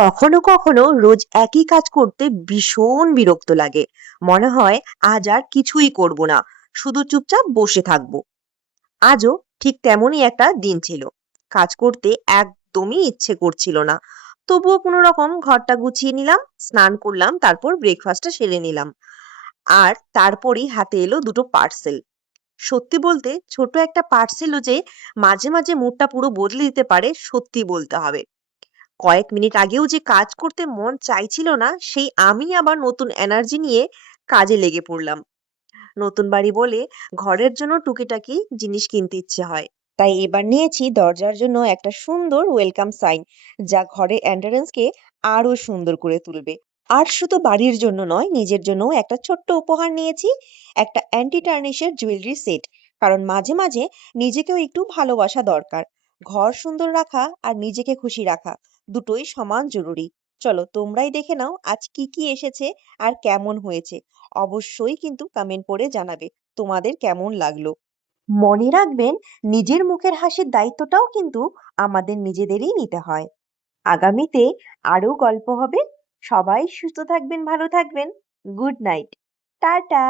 কখনো কখনো রোজ একই কাজ করতে ভীষণ বিরক্ত লাগে। মনে হয় আজ আর কিছুই করব না, শুধু চুপচাপ বসে থাকবো। আজও ঠিক তেমনই একটা দিন ছিল। কাজ করতে একদমই ইচ্ছে করছিল না। তবুও কোনো রকম ঘরটা গুছিয়ে নিলাম, স্নান করলাম, তারপর ব্রেকফাস্টটা সেরে নিলাম। আর তারপরেই হাতে এলো দুটো পার্সেল। সত্যি বলতে ছোট একটা পার্সেলও যে মাঝে মাঝে মুডটা পুরো বদলে দিতে পারে, সত্যি বলতে হবে। কয়েক মিনিট আগেও যে কাজ করতে মন চাইছিল না, সেই আমি আবার নতুন এনার্জি নিয়ে কাজে লেগে পড়লাম। নতুন বাড়ি বলে ঘরের জন্য টুকিটাকি জিনিস কিনতে ইচ্ছে হয়। তাই এবার নিয়েছি দরজার জন্য একটা সুন্দর ওয়েলকাম সাইন, যা ঘরের এন্ট্রান্সকে আরো সুন্দর করে তুলবে। আর শুধু বাড়ির জন্য নয়, নিজের জন্যও একটা ছোট্ট উপহার নিয়েছি, একটা অ্যান্টি টার্নিশের জুয়েলারি সেট। কারণ মাঝে মাঝে নিজেকেও একটু ভালোবাসা দরকার। ঘর সুন্দর রাখা আর নিজেকে খুশি রাখা দুটোই সমান জরুরি। চলো তোমরাই দেখে নাও আজ কি কি এসেছে আর কেমন হয়েছে। অবশ্যই কিন্তু কমেন্ট করে জানাবে তোমাদের কেমন লাগলো। মনে রাখবেন, নিজের মুখের হাসির দায়িত্বটাও কিন্তু আমাদের নিজেদেরই নিতে হয়। আগামীতে আরো গল্প হবে। সবাই সুস্থ থাকবেন, ভালো থাকবেন। Good night. টাটা।